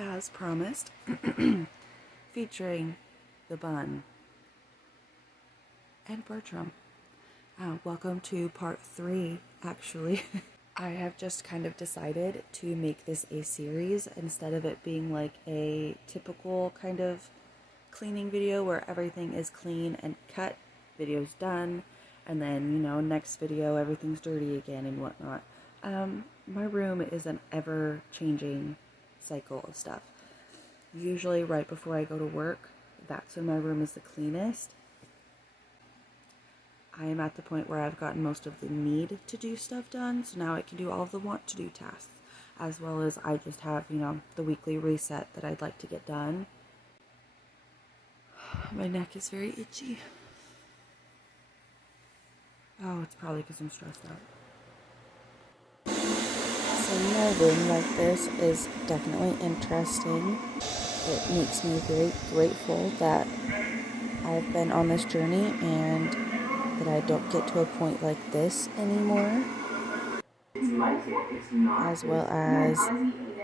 as promised, featuring the Bun and Bertram. Welcome to part 3, actually. I have just kind of decided to make this a series instead of it being like a typical kind of cleaning video where everything is clean and cut, video's done, and then, next video everything's dirty again and whatnot. My room is an ever-changing cycle of stuff. Usually right before I go to work, that's when my room is the cleanest. I am at the point where I've gotten most of the need to do stuff done, so now I can do all of the want to do tasks, as well as I just have, the weekly reset that I'd like to get done. My neck is very itchy. Oh, it's probably because I'm stressed out. Seeing a room like this is definitely interesting. It makes me very grateful that I've been on this journey and that I don't get to a point like this anymore. As well as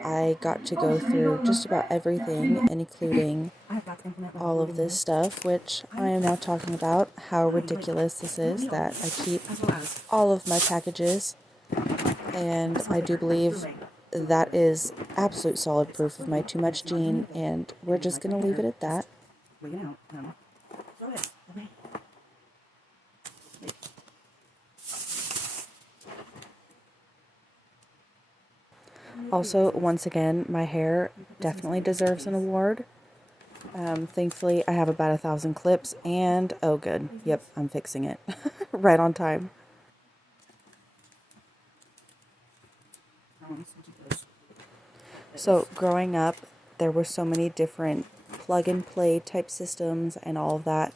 I got to go through just about everything, including all of this stuff, which I am now talking about how ridiculous this is that I keep all of my packages, and I do believe that is absolute solid proof of my too much gene, and we're just going to leave it at that. Also, once again, my hair definitely deserves an award. Thankfully, I have about 1,000 clips, and oh good, yep, I'm fixing it. Right on time. So, growing up, there were so many different plug-and-play type systems and all of that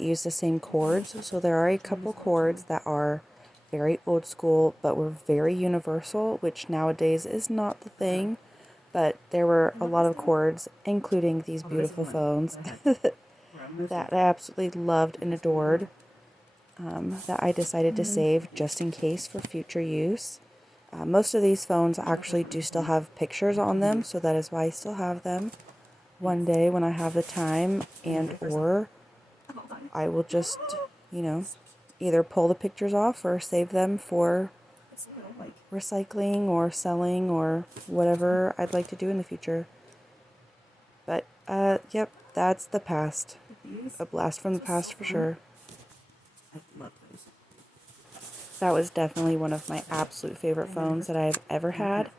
use the same cords. So there are a couple cords that are very old school, but were very universal, which nowadays is not the thing. But there were a lot of cords, including these beautiful phones, that I absolutely loved and adored, that I decided to save just in case for future use. Most of these phones actually do still have pictures on them, so that is why I still have them. One day when I have the time or I will just, either pull the pictures off or save them for recycling or selling or whatever I'd like to do in the future. But, yep, that's the past. A blast from the past for sure. That was definitely one of my absolute favorite phones that I've ever had.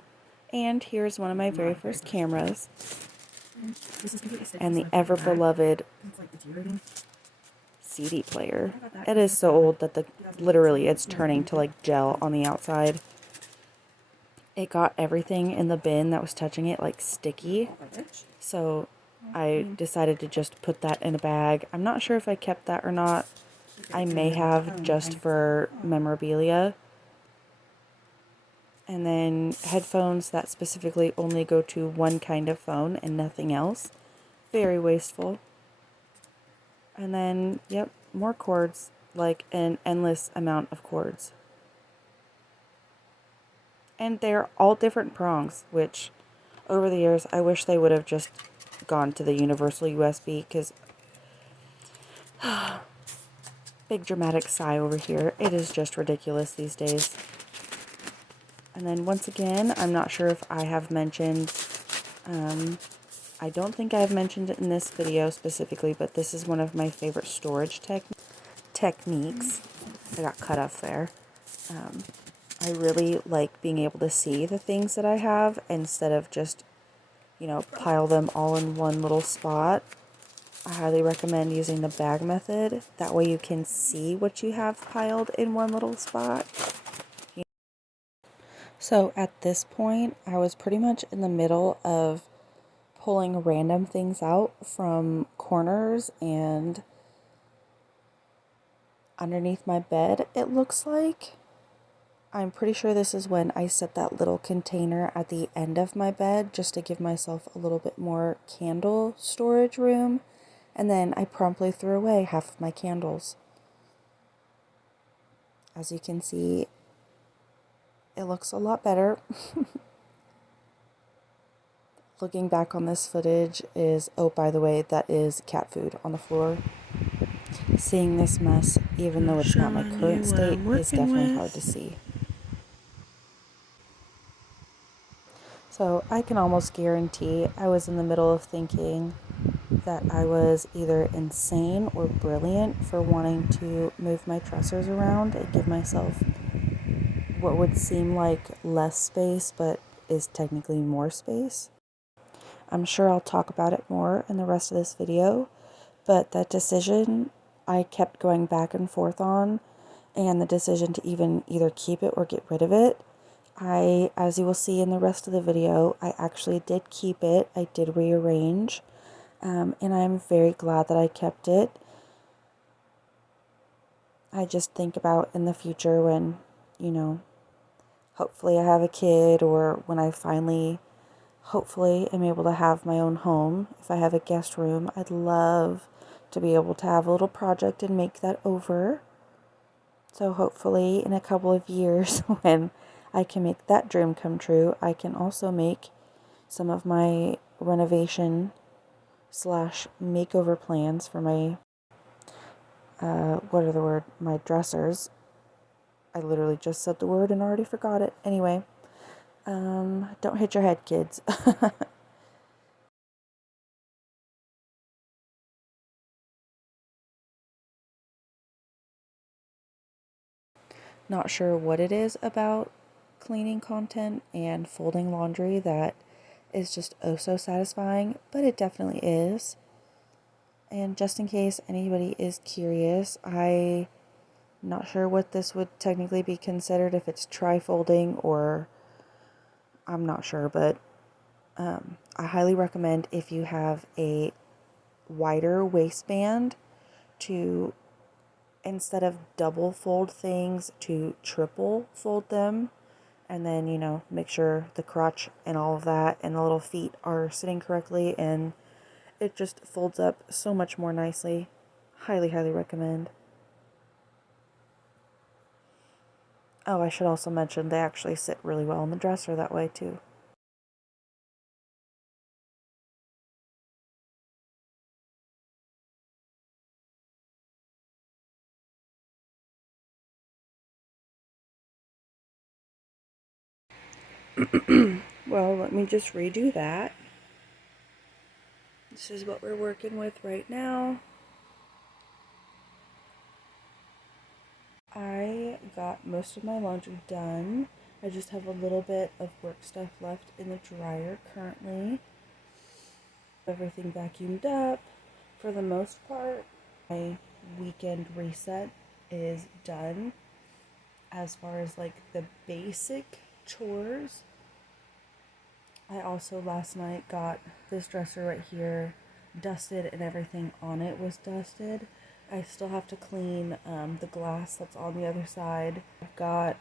And here's one of my very first cameras. And the ever-beloved CD player. It is so old that literally it's turning to like gel on the outside. It got everything in the bin that was touching it like sticky. So I decided to just put that in a bag. I'm not sure if I kept that or not. I may have, just for memorabilia. And then headphones that specifically only go to one kind of phone and nothing else. Very wasteful. And then, yep, more cords, like an endless amount of cords. And they're all different prongs, which over the years I wish they would have just gone to the universal USB, because big dramatic sigh over here. It is just ridiculous these days. And then once again, I'm not sure if I have mentioned, I don't think I've mentioned it in this video specifically, but this is one of my favorite storage techniques. I got cut off there. I really like being able to see the things that I have instead of just, pile them all in one little spot. I highly recommend using the bag method. That way you can see what you have piled in one little spot. So at this point, I was pretty much in the middle of pulling random things out from corners and underneath my bed, it looks like. I'm pretty sure this is when I set that little container at the end of my bed just to give myself a little bit more candle storage room. And then I promptly threw away half of my candles. As you can see, it looks a lot better. looking back on this footage is, oh, by the way, that is cat food on the floor. Seeing this mess, even though it's not my current state, is definitely hard to see. So I can almost guarantee I was in the middle of thinking that I was either insane or brilliant for wanting to move my dressers around and give myself what would seem like less space, but is technically more space. I'm sure I'll talk about it more in the rest of this video, but that decision I kept going back and forth on, and the decision to even either keep it or get rid of it, as you will see in the rest of the video, I actually did keep it. I did rearrange, and I'm very glad that I kept it. I just think about in the future when, hopefully I have a kid, or when I finally, hopefully, am able to have my own home. If I have a guest room, I'd love to be able to have a little project and make that over. So hopefully in a couple of years when I can make that dream come true, I can also make some of my renovation / makeover plans for my, my dressers. I literally just said the word and already forgot it. Anyway, don't hit your head, kids. Not sure what it is about cleaning content and folding laundry that is just oh so satisfying, but it definitely is. And just in case anybody is curious, I'm not sure what this would technically be considered, if it's tri-folding or I'm not sure, but I highly recommend, if you have a wider waistband, to, instead of double fold things, to triple fold them, and then, make sure the crotch and all of that and the little feet are sitting correctly, and it just folds up so much more nicely. Highly, highly recommend. Oh, I should also mention they actually sit really well in the dresser that way too. Well, let me just redo that. This is what we're working with right now. I got most of my laundry done. I just have a little bit of work stuff left in the dryer currently. Everything vacuumed up for the most part. My weekend reset is done as far as like the basic chores. I also last night got this dresser right here dusted, and everything on it was dusted. I still have to clean the glass that's on the other side. I've got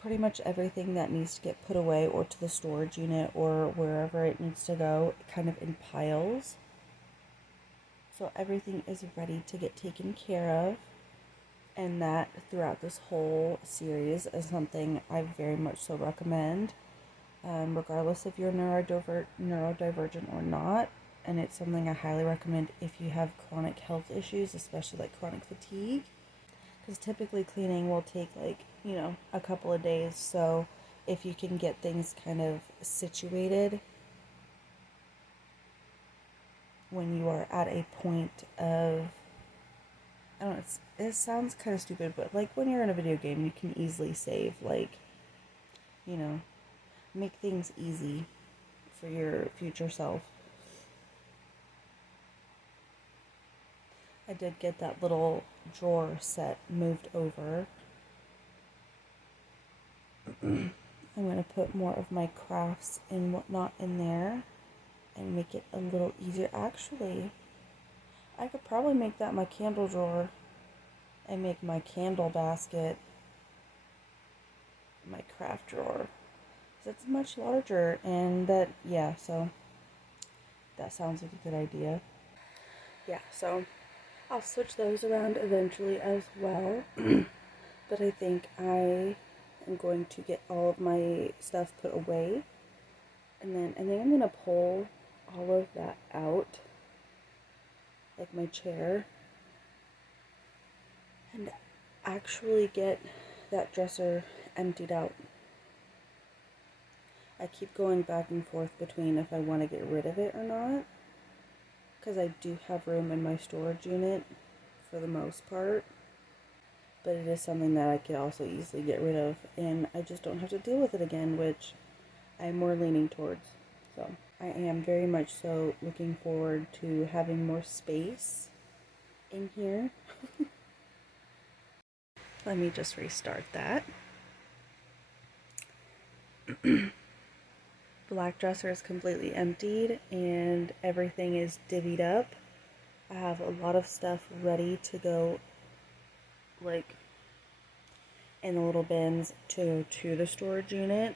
pretty much everything that needs to get put away or to the storage unit or wherever it needs to go, kind of in piles. So everything is ready to get taken care of. And that, throughout this whole series, is something I very much so recommend. Regardless if you're neurodivergent or not. And it's something I highly recommend if you have chronic health issues, especially like chronic fatigue. Because typically cleaning will take a couple of days. So if you can get things kind of situated when you are at a point of, I don't know, it sounds kind of stupid, but like when you're in a video game, you can easily save, make things easy for your future self. I did get that little drawer set moved over. I'm going to put more of my crafts and whatnot in there and make it a little easier. Actually, I could probably make that my candle drawer and make my candle basket my craft drawer. It's much larger, and so that sounds like a good idea. Yeah, so I'll switch those around eventually as well. But I think I am going to get all of my stuff put away And then I think I'm going to pull all of that out, like my chair, and actually get that dresser emptied out. I keep going back and forth between if I want to get rid of it or not, because I do have room in my storage unit for the most part, but it is something that I could also easily get rid of, and I just don't have to deal with it again, which I'm more leaning towards. So I am very much so looking forward to having more space in here. Let me just restart that. Black dresser is completely emptied and everything is divvied up. I have a lot of stuff ready to go, like in the little bins, to go to the storage unit.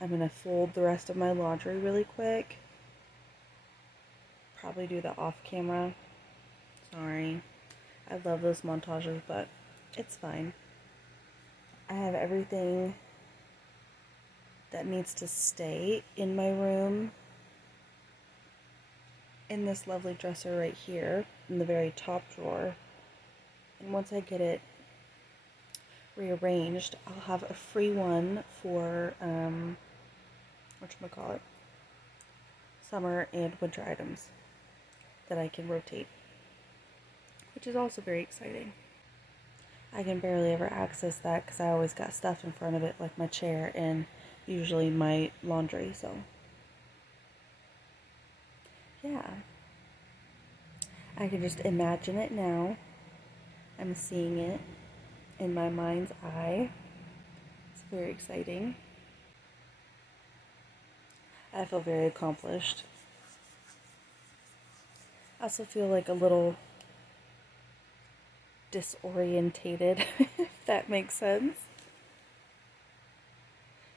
I'm gonna fold the rest of my laundry really quick. Probably do that off camera. Sorry. I love those montages, but it's fine. I have everything that needs to stay in my room in this lovely dresser right here in the very top drawer. And once I get it rearranged, I'll have a free one for whatchamacallit, summer and winter items that I can rotate, which is also very exciting. I can barely ever access that because I always got stuff in front of it, like my chair and usually my laundry, so yeah. I can just imagine it now. I'm seeing it in my mind's eye. It's very exciting. I feel very accomplished. I also feel like a little disorientated, if that makes sense.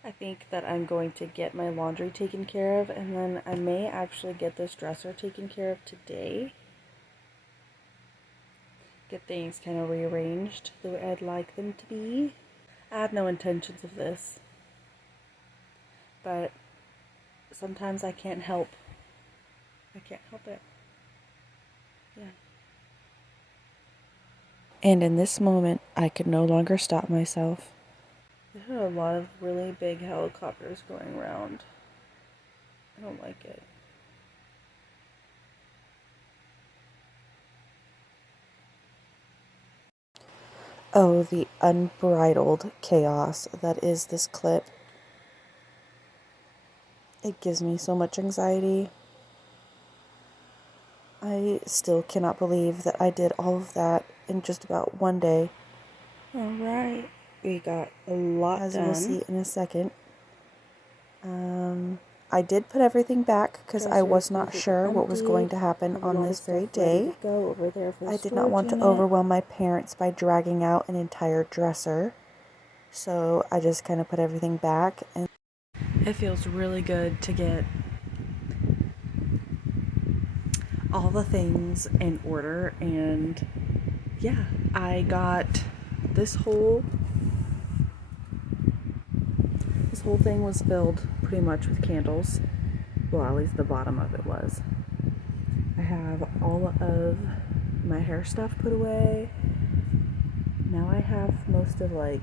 I think that I'm going to get my laundry taken care of, and then I may actually get this dresser taken care of today. Get things kind of rearranged the way I'd like them to be. I have no intentions of this, but sometimes I can't help. I can't help it. Yeah. And in this moment, I could no longer stop myself. There are a lot of really big helicopters going around. I don't like it. Oh, the unbridled chaos that is this clip. It gives me so much anxiety. I still cannot believe that I did all of that in just about one day. Alright, we got a lot done. As we'll see in a second. I did put everything back because I was not sure what was going to happen on this very day. I did not want to overwhelm my parents by dragging out an entire dresser. So I just kind of put everything back, and it feels really good to get all the things in order. And yeah, I got this whole thing was filled pretty much with candles. Well, at least the bottom of it was. I have all of my hair stuff put away. Now I have most of like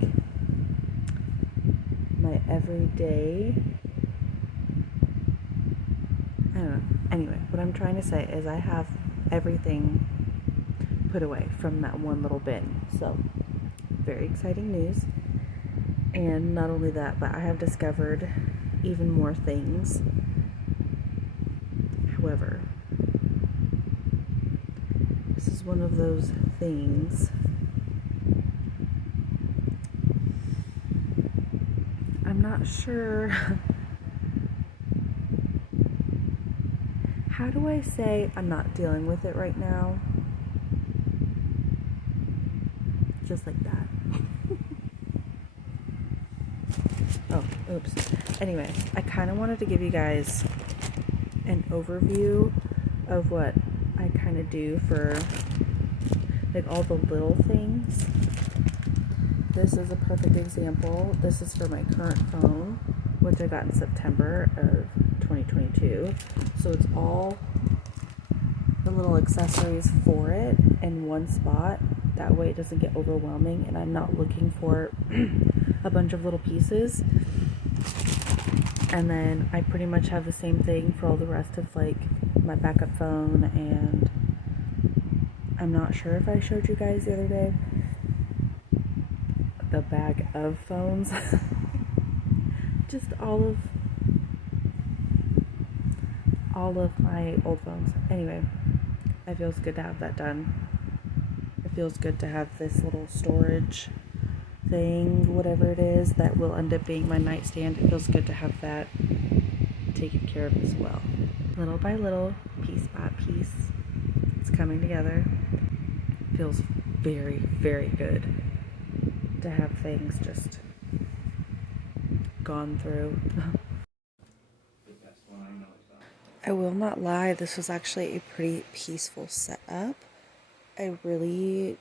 my everyday, I don't know. Anyway, what I'm trying to say is I have everything put away from that one little bin. So, very exciting news. And not only that, but I have discovered even more things. However, this is one of those things. I'm not sure. How do I say I'm not dealing with it right now? Just like that. Oh, oops. Anyway, I kind of wanted to give you guys an overview of what I kind of do for like all the little things. This is a perfect example. This is for my current phone, which I got in September of too. So it's all the little accessories for it in one spot. That way it doesn't get overwhelming and I'm not looking for a bunch of little pieces. And then I pretty much have the same thing for all the rest of like my backup phone, and I'm not sure if I showed you guys the other day the bag of phones. Just all of my old phones. Anyway, it feels good to have that done. It feels good to have this little storage thing, whatever it is, that will end up being my nightstand. It feels good to have that taken care of as well. Little by little, piece by piece, it's coming together. It feels very, very good to have things just gone through. I will not lie, this was actually a pretty peaceful setup. I really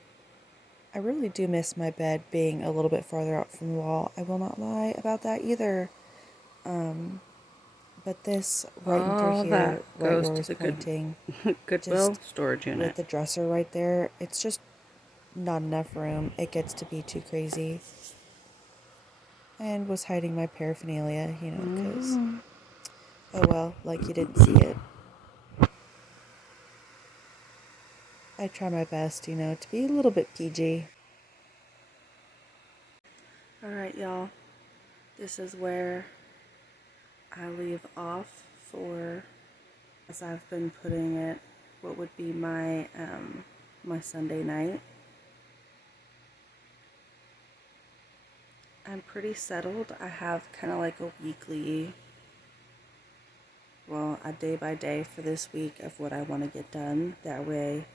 do miss my bed being a little bit farther out from the wall. I will not lie about that either. But this right in through here, right where I was pointing, Goodwill storage unit. with the dresser right there, it's just not enough room. It gets to be too crazy. And was hiding my paraphernalia, you know, because, oh well, like you didn't see it. I try my best, you know, to be a little bit PG. Alright, y'all. This is where I leave off for, as I've been putting it, what would be my, my Sunday night. I'm pretty settled. I have kind of like a weekly, well, a day by day for this week of what I want to get done. That way,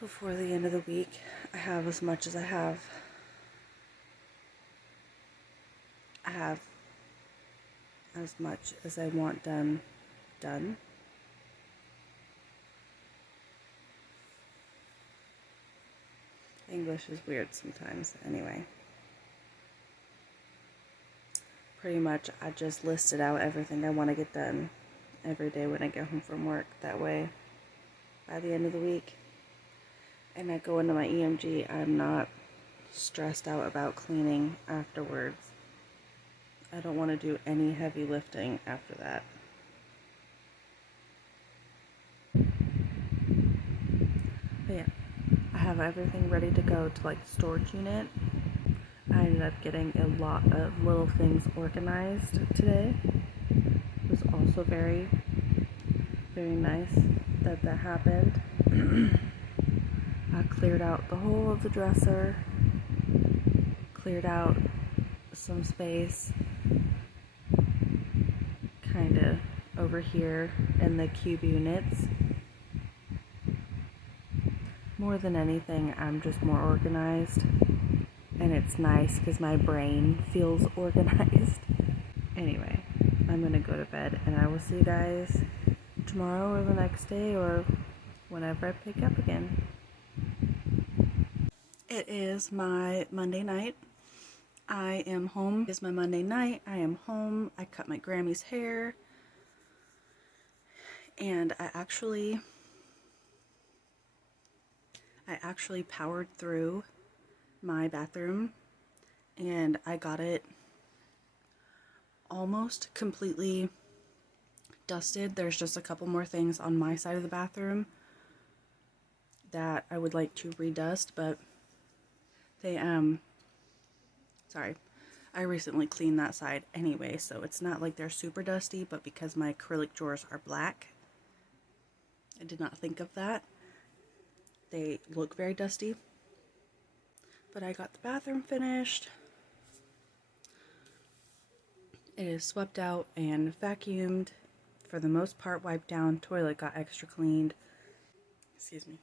before the end of the week, I have as much as I have. I have as much as I want done. English is weird sometimes. Anyway. Pretty much I just listed out everything I want to get done every day when I get home from work. That way, by the end of the week, and I go into my EMG, I'm not stressed out about cleaning afterwards. I don't want to do any heavy lifting after that. But yeah, I have everything ready to go to like the storage unit. I ended up getting a lot of little things organized today. It was also very, very nice that happened. I cleared out the whole of the dresser, cleared out some space kind of over here in the cube units. More than anything, I'm just more organized. And it's nice because my brain feels organized. Anyway, I'm gonna go to bed and I will see you guys tomorrow or the next day or whenever I pick up again. It is my Monday night. I am home. It is my Monday night. I am home. I cut my Grammy's hair. And I actually powered through my bathroom and I got it almost completely dusted. There's just a couple more things on my side of the bathroom that I would like to redust, but they sorry, I recently cleaned that side anyway, so it's not like they're super dusty, but because my acrylic drawers are black, I did not think of that. They look very dusty. But I got the bathroom finished. It is swept out and vacuumed. For the most part, wiped down. Toilet got extra cleaned. Excuse me.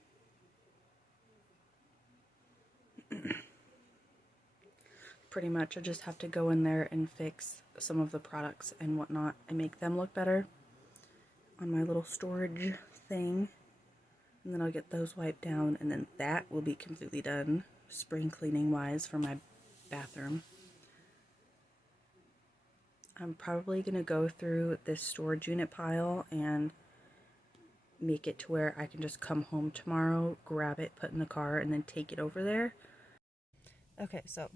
Pretty much, I just have to go in there and fix some of the products and whatnot and make them look better on my little storage thing. And then I'll get those wiped down, and then that will be completely done, spring cleaning wise, for my bathroom. I'm probably going to go through this storage unit pile and make it to where I can just come home tomorrow, grab it, put in the car, and then take it over there. Okay, so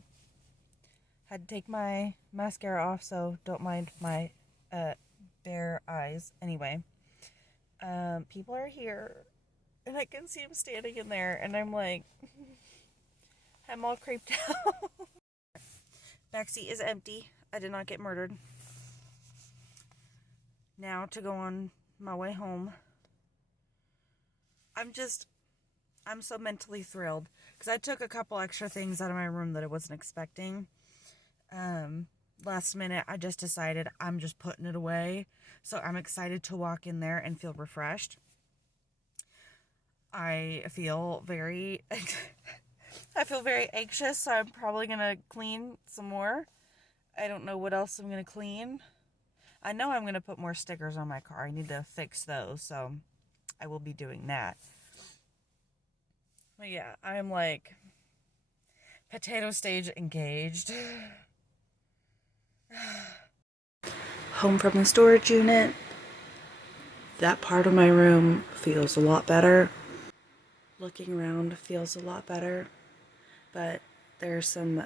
had to take my mascara off, so don't mind my bare eyes. Anyway, people are here, and I can see them standing in there, and I'm like, I'm all creeped out. Backseat is empty. I did not get murdered. Now to go on my way home. I'm so mentally thrilled because I took a couple extra things out of my room that I wasn't expecting. Last minute, I just decided I'm just putting it away. So I'm excited to walk in there and feel refreshed. I feel very anxious, so I'm probably going to clean some more. I don't know what else I'm going to clean. I know I'm going to put more stickers on my car. I need to fix those, so I will be doing that. But yeah, I'm like potato stage engaged. Home from the storage unit. That part of my room feels a lot better. Looking around feels a lot better. But there's some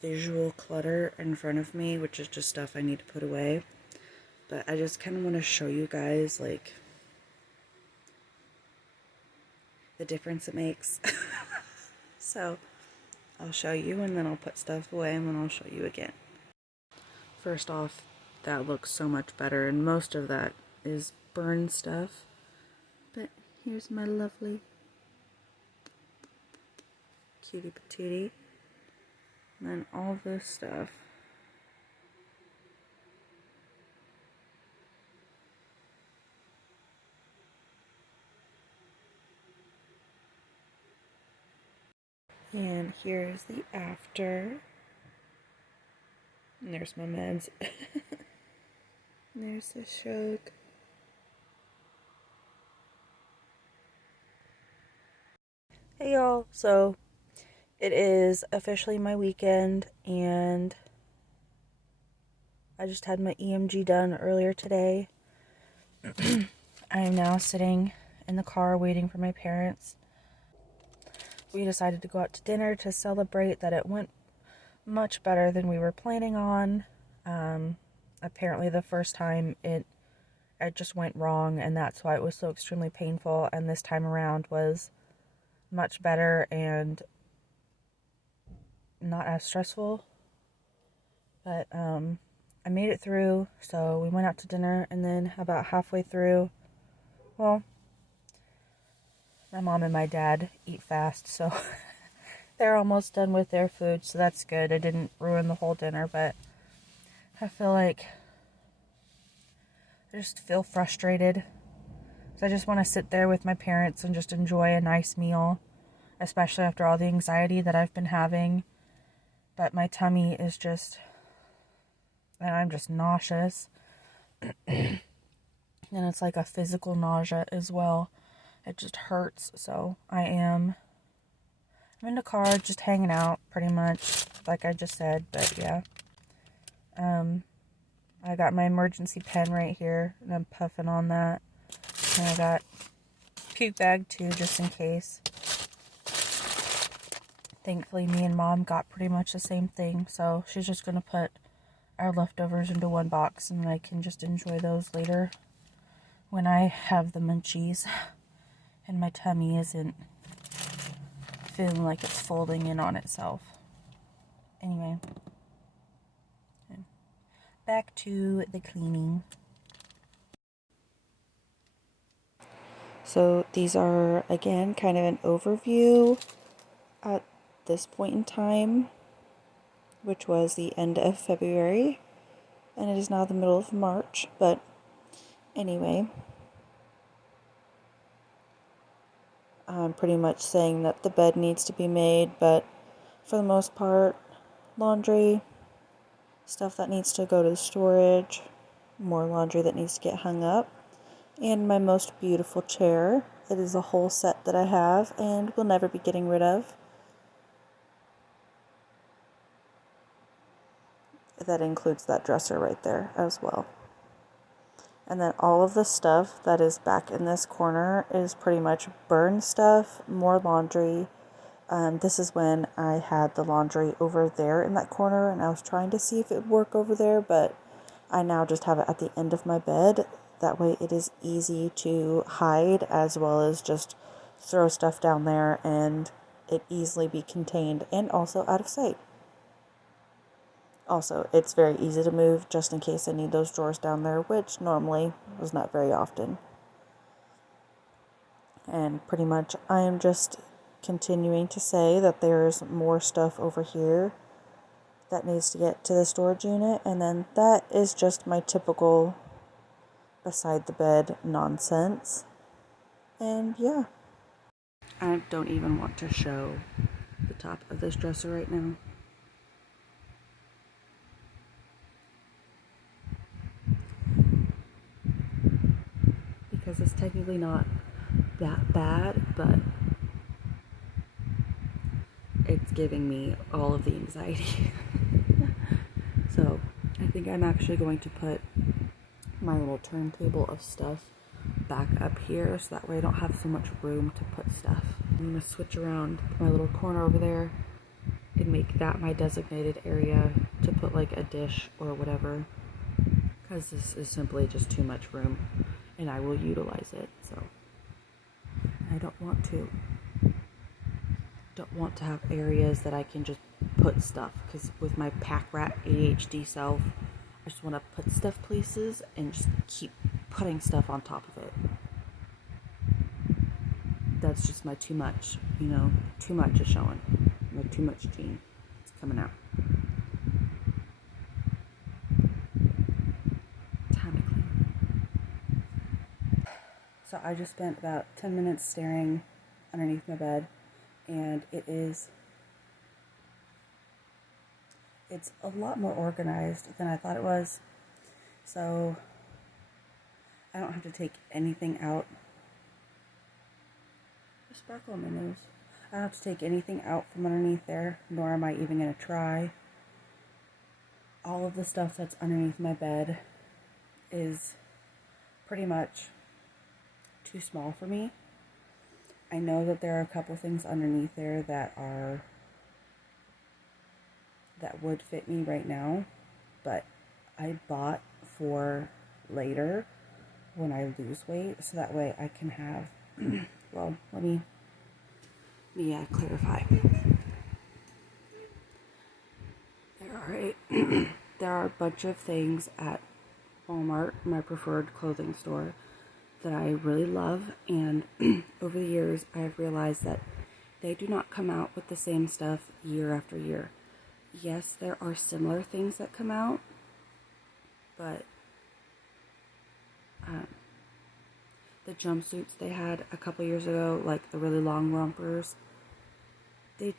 visual clutter in front of me, which is just stuff I need to put away. But I just kind of want to show you guys, like, the difference it makes. So, I'll show you, and then I'll put stuff away, and then I'll show you again. First off, that looks so much better, and most of that is burned stuff. But here's my lovely cutie patootie. And then all this stuff. And here's the after. And there's my meds. And there's the shrug. Hey y'all, so it is officially my weekend, and I just had my EMG done earlier today. I am now sitting in the car waiting for my parents. We decided to go out to dinner to celebrate that it went much better than we were planning on. Apparently the first time it just went wrong, and that's why it was so extremely painful, and this time around was much better and not as stressful. But I made it through, so we went out to dinner, and then about halfway through, well, my mom and my dad eat fast, so they're almost done with their food, so that's good. I didn't ruin the whole dinner, but I feel like I just feel frustrated. So I just want to sit there with my parents and just enjoy a nice meal, especially after all the anxiety that I've been having. But my tummy is just, and I'm just nauseous. And it's like a physical nausea as well. It just hurts. So I'm in the car just hanging out pretty much, like I just said. But yeah, I got my emergency pen right here, and I'm puffing on that. And I got puke bag too, just in case. Thankfully, me and Mom got pretty much the same thing, so she's just gonna put our leftovers into one box, and I can just enjoy those later when I have the munchies and my tummy isn't feeling like it's folding in on itself. Anyway, back to the cleaning. So these are, again, kind of an overview at this point in time, which was the end of February, and it is now the middle of March. But anyway, I'm pretty much saying that the bed needs to be made, but for the most part, laundry, stuff that needs to go to the storage, more laundry that needs to get hung up, and my most beautiful chair. It is a whole set that I have and will never be getting rid of. that includes that dresser right there as well. And then all of the stuff that is back in this corner is pretty much burned stuff, more laundry. This is when I had the laundry over there in that corner, and I was trying to see if it would work over there, but I now just have it at the end of my bed. That way it is easy to hide, as well as just throw stuff down there and it easily be contained and also out of sight. Also, it's very easy to move just in case I need those drawers down there, which normally was not very often. And pretty much I am just continuing to say that there's more stuff over here that needs to get to the storage unit, and then that is just my typical beside the bed nonsense. And yeah. I don't even want to show the top of this dresser right now. Because it's technically not that bad, but it's giving me all of the anxiety. So I think I'm actually going to put my little turntable of stuff back up here, so that way I don't have so much room to put stuff. I'm going to switch around my little corner over there and make that my designated area to put like a dish or whatever, because this is simply just too much room and I will utilize it. So I don't want to have areas that I can just put stuff, because with my pack rat ADHD self, I just want to put stuff places and just keep putting stuff on top of it. That's just my too much, too much is showing. My too much gene. It's coming out. Time to clean. So I just spent about 10 minutes staring underneath my bed, and it's a lot more organized than I thought it was. So I don't have to take anything out. A sparkle on my nose. I don't have to take anything out from underneath there, nor am I even going to try. All of the stuff that's underneath my bed is pretty much too small for me. I know that there are a couple things underneath there that would fit me right now, but I bought for later when I lose weight, so that way I can have, well, let me clarify. There are a bunch of things at Walmart, my preferred clothing store, that I really love, and over the years I have realized that they do not come out with the same stuff year after year. Yes, there are similar things that come out, but the jumpsuits they had a couple years ago, like the really long rompers, they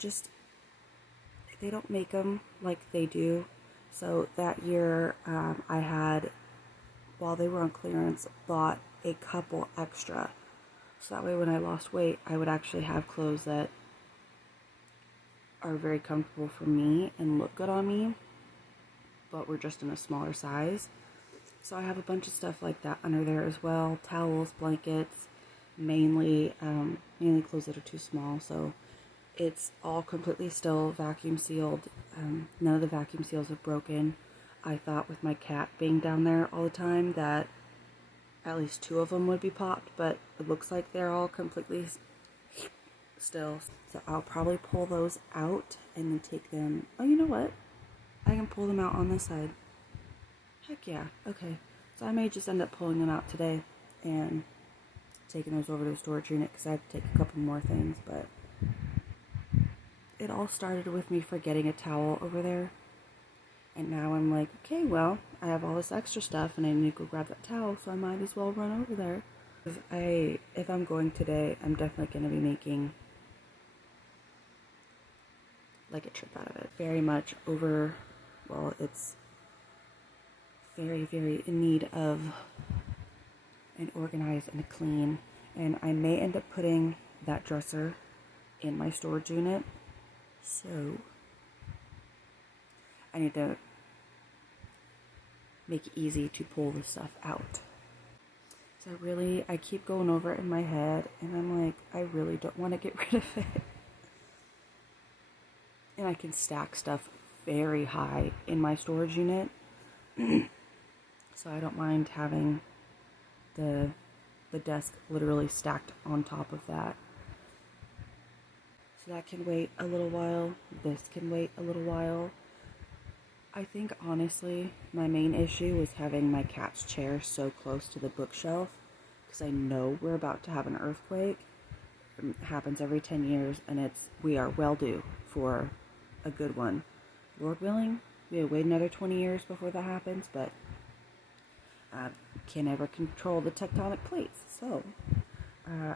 don't make them like they do. So that year, I had, while they were on clearance, bought a couple extra. So that way when I lost weight, I would actually have clothes that are very comfortable for me and look good on me, but were just in a smaller size. So I have a bunch of stuff like that under there as well. Towels, blankets, mainly clothes that are too small. So it's all completely still vacuum sealed. None of the vacuum seals are broken. I thought with my cat being down there all the time that at least 2 of them would be popped, but it looks like they're all completely still. So I'll probably pull those out and then take them. Oh, you know what? I can pull them out on this side. Heck yeah. Okay. So I may just end up pulling them out today and taking those over to the storage unit, because I have to take a couple more things, but it all started with me forgetting a towel over there. And now I'm like, okay, well, I have all this extra stuff and I need to go grab that towel, so I might as well run over there. If I'm going today, I'm definitely going to be making like a trip out of it. Very much it's very, very in need of an organized and a clean. And I may end up putting that dresser in my storage unit. So I need to make it easy to pull the stuff out. So I keep going over it in my head, and I'm like, I really don't want to get rid of it. And I can stack stuff very high in my storage unit. So I don't mind having the desk literally stacked on top of that. So that can wait a little while. This can wait a little while. I think honestly, my main issue was having my cat's chair so close to the bookshelf, because I know we're about to have an earthquake. It happens every 10 years, and we are well due for a good one. Lord willing, we'll wait another 20 years before that happens, but can't ever control the tectonic plates. So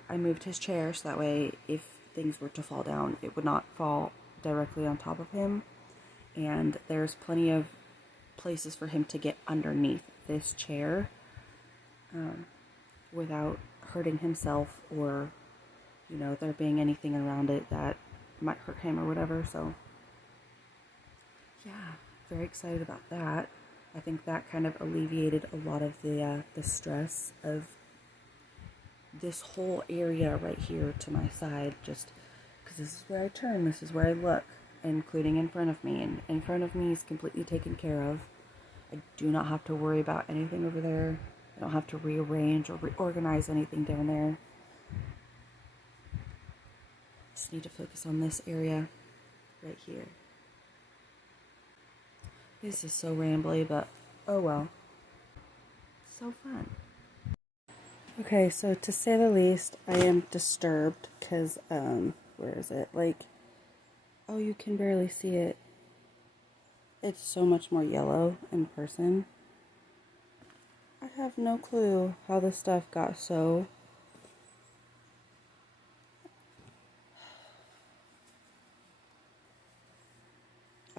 I moved his chair so that way if things were to fall down, it would not fall directly on top of him. And there's plenty of places for him to get underneath this chair without hurting himself, or there being anything around it that might hurt him or whatever. So yeah, very excited about that. I think that kind of alleviated a lot of the stress of this whole area right here to my side, just because this is where I turn, this is where I look, including in front of me, and in front of me is completely taken care of. I do not have to worry about anything over there. I don't have to rearrange or reorganize anything down there. Just need to focus on this area right here. This is so rambly, but oh well. So fun. Okay, so to say the least, I am disturbed because, where is it? Like, oh, you can barely see it. It's so much more yellow in person. I have no clue how this stuff got so...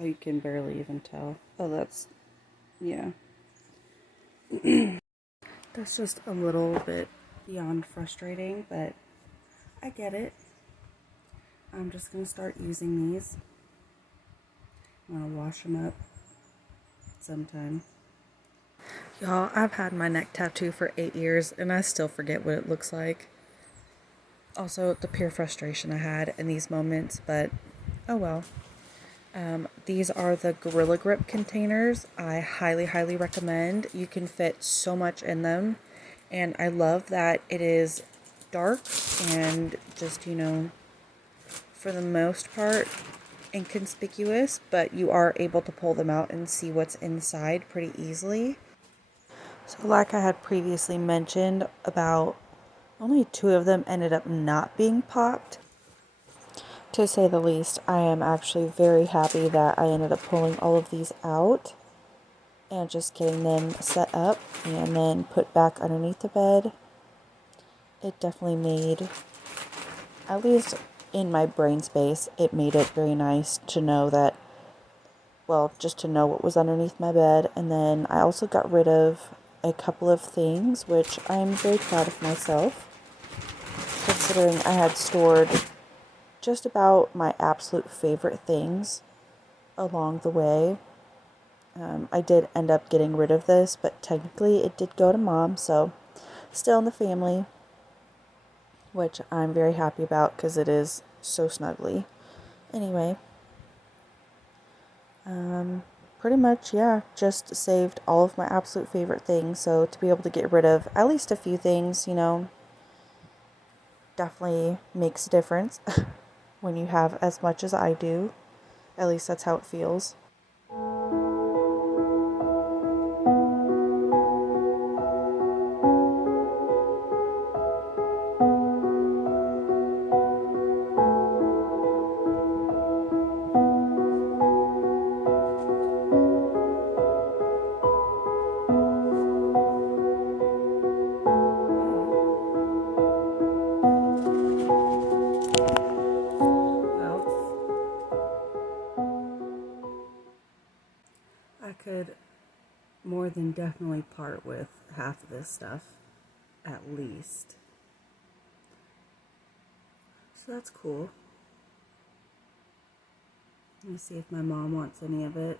Oh, you can barely even tell. Oh, that's... yeah. That's just a little bit beyond frustrating, but I get it. I'm just going to start using these. I'm going to wash them up sometime. Y'all, I've had my neck tattoo for 8 years, and I still forget what it looks like. Also, the pure frustration I had in these moments, but oh well. These are the Gorilla Grip containers. I highly, highly recommend. You can fit so much in them, and I love that it is dark and just, for the most part, inconspicuous, but you are able to pull them out and see what's inside pretty easily. So like I had previously mentioned, about only 2 of them ended up not being popped. To say the least, I am actually very happy that I ended up pulling all of these out and just getting them set up and then put back underneath the bed. It definitely made, at least in my brain space, it made it very nice to know that, well, just to know what was underneath my bed. And then I also got rid of a couple of things, which I'm very proud of myself, considering I had stored just about my absolute favorite things along the way. I did end up getting rid of this, but technically it did go to Mom, so still in the family, which I'm very happy about because it is so snuggly. Anyway, pretty much, yeah, just saved all of my absolute favorite things. So to be able to get rid of at least a few things, definitely makes a difference when you have as much as I do. At least that's how it feels. I could more than definitely part with half of this stuff, at least. So that's cool. Let me see if my mom wants any of it.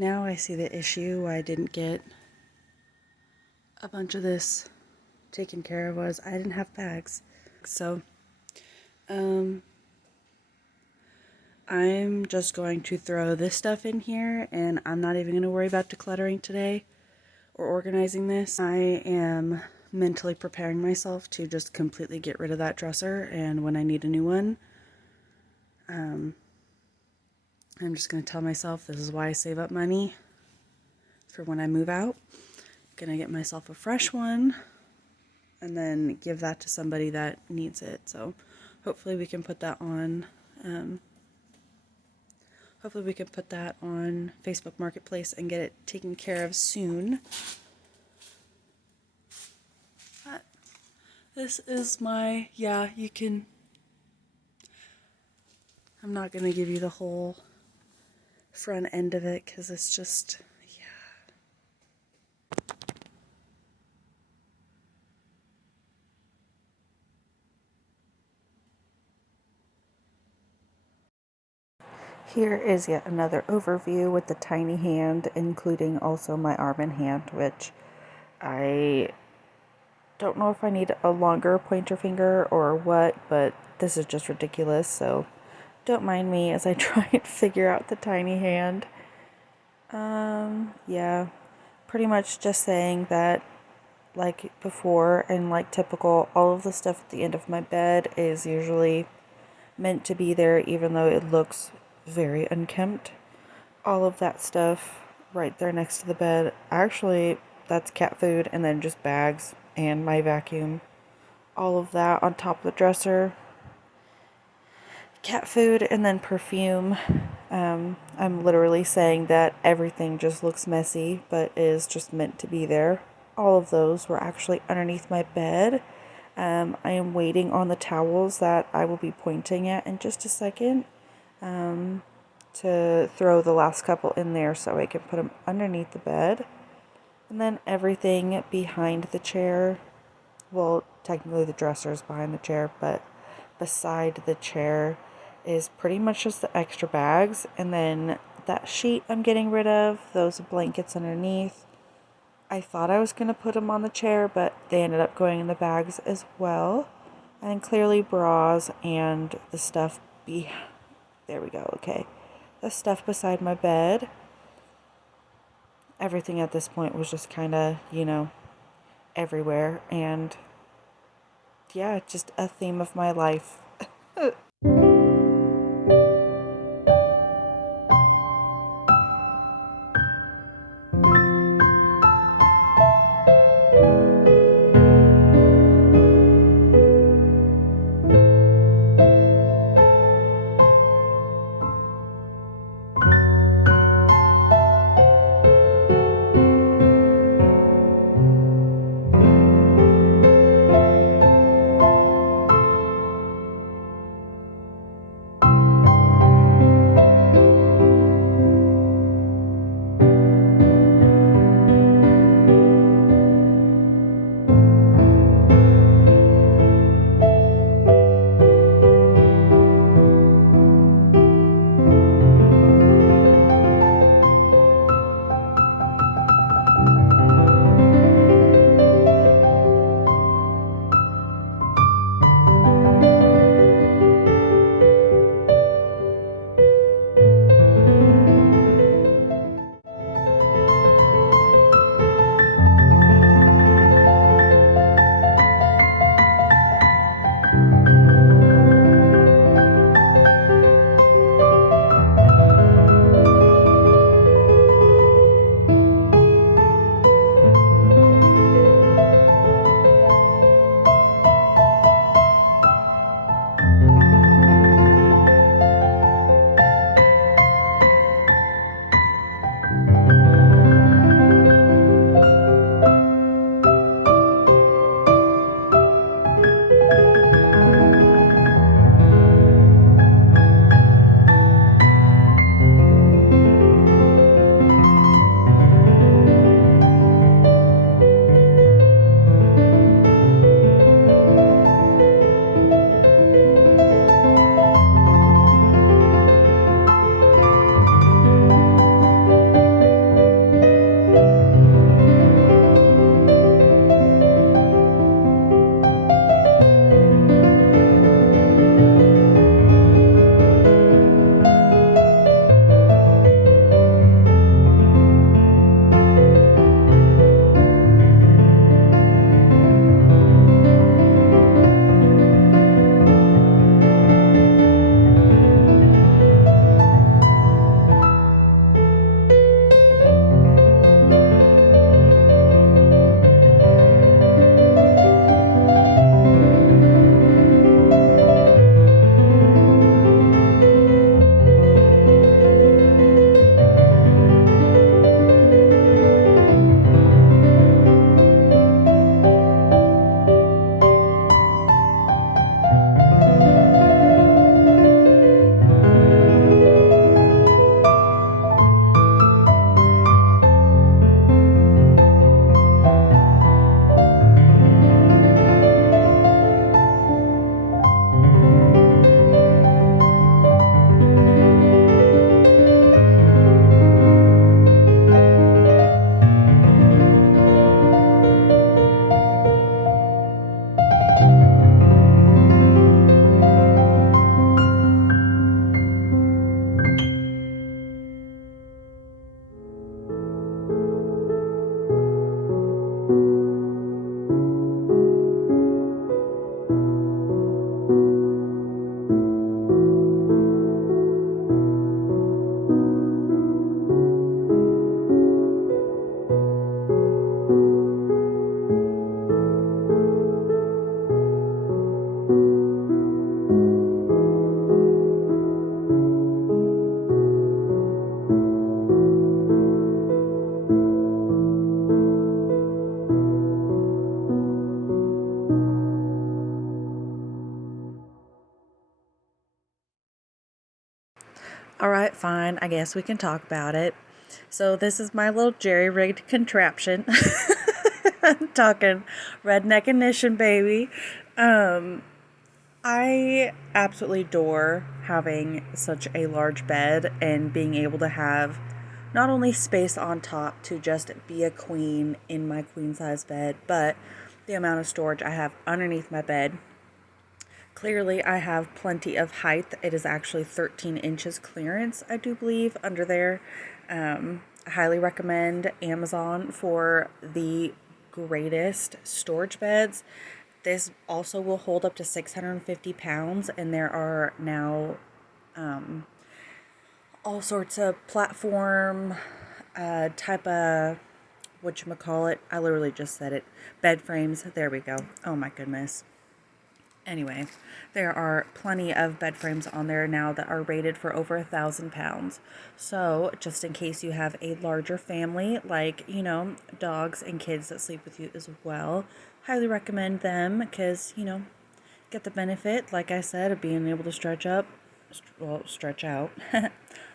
Now I see the issue why I didn't get a bunch of this taken care of was I didn't have bags. So, I'm just going to throw this stuff in here, and I'm not even going to worry about decluttering today or organizing this. I am mentally preparing myself to just completely get rid of that dresser, and when I need a new one, I'm just going to tell myself this is why I save up money for when I move out. I'm going to get myself a fresh one and then give that to somebody that needs it. So hopefully we can put that on Facebook Marketplace and get it taken care of soon. But this is my, I'm not going to give you the whole front end of it because it's just, Here is yet another overview with the tiny hand, including also my arm and hand, which I don't know if I need a longer pointer finger or what, but this is just ridiculous, so don't mind me as I try and figure out the tiny hand. Yeah, pretty much just saying that, like before and like typical, all of the stuff at the end of my bed is usually meant to be there even though it looks very unkempt. All of that stuff right there next to the bed, actually that's cat food, and then just bags and my vacuum. All of that on top of the dresser, cat food, and then perfume. I'm literally saying that everything just looks messy but is just meant to be there. All of those were actually underneath my bed. I am waiting on the towels that I will be pointing at in just a second to throw the last couple in there so I can put them underneath the bed. And then everything behind the chair, well, technically the dresser is behind the chair, but beside the chair is pretty much just the extra bags. And then that sheet I'm getting rid of, those blankets underneath. I thought I was going to put them on the chair, but they ended up going in the bags as well. And clearly bras and the stuff there we go, okay. The stuff beside my bed. Everything at this point was just kind of, everywhere. And yeah, just a theme of my life. All right, fine. I guess we can talk about it. So this is my little jerry-rigged contraption. I'm talking redneck ignition, baby. I absolutely adore having such a large bed and being able to have not only space on top to just be a queen in my queen size bed, but the amount of storage I have underneath my bed. Clearly, I have plenty of height. It is actually 13 inches clearance, I do believe, under there. I highly recommend Amazon for the greatest storage beds. This also will hold up to 650 pounds, and there are now all sorts of platform type of whatchamacallit. I literally just said it. Bed frames. There we go. Oh my goodness. Anyway, there are plenty of bed frames on there now that are rated for over 1,000 pounds. So, just in case you have a larger family, like, dogs and kids that sleep with you as well, highly recommend them because, get the benefit, like I said, of being able to stretch out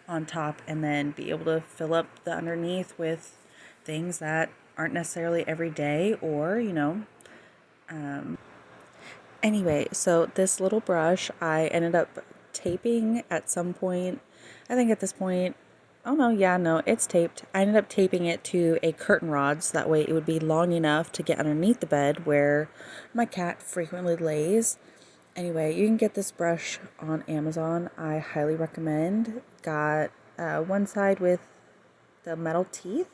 on top and then be able to fill up the underneath with things that aren't necessarily every day or, Anyway, so this little brush I ended up taping at some point. I think at this point, oh no, yeah, no, it's taped. I ended up taping it to a curtain rod so that way it would be long enough to get underneath the bed where my cat frequently lays. Anyway, you can get this brush on Amazon. I highly recommend. Got one side with the metal teeth,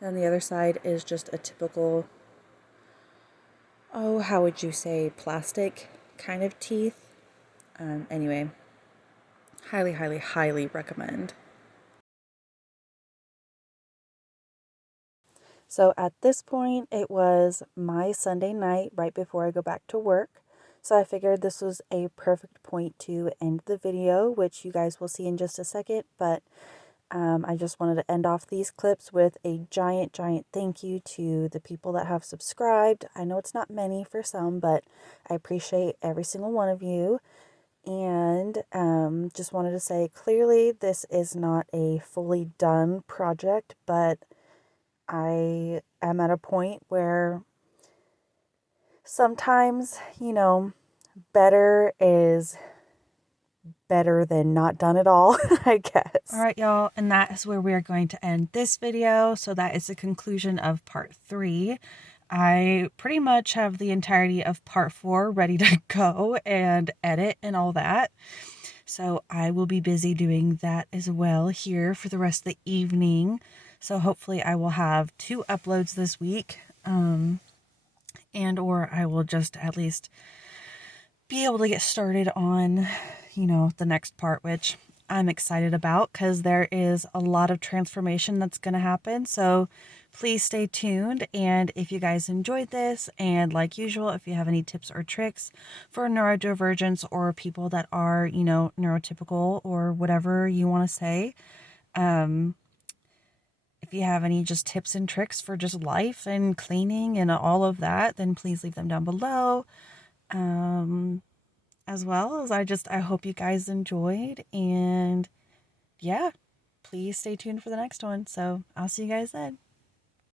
and the other side is just a typical, oh, how would you say, plastic kind of teeth. Anyway, highly, highly, highly recommend. So at this point, it was my Sunday night right before I go back to work. So I figured this was a perfect point to end the video, which you guys will see in just a second. But I just wanted to end off these clips with a giant, giant thank you to the people that have subscribed. I know it's not many for some, but I appreciate every single one of you. And just wanted to say, clearly, this is not a fully done project, but I am at a point where sometimes, better is better than not done at all, I guess. All right, y'all, and that is where we are going to end this video. So that is the conclusion of part 3. I pretty much have the entirety of part 4 ready to go and edit and all that. So I will be busy doing that as well here for the rest of the evening. So hopefully I will have 2 uploads this week. And or I will just at least be able to get started on, the next part, which I'm excited about because there is a lot of transformation that's going to happen. So please stay tuned. And if you guys enjoyed this, and like usual, if you have any tips or tricks for neurodivergents or people that are, neurotypical or whatever you want to say, if you have any just tips and tricks for just life and cleaning and all of that, then please leave them down below. As well as I hope you guys enjoyed, and yeah, please stay tuned for the next one. So I'll see you guys then.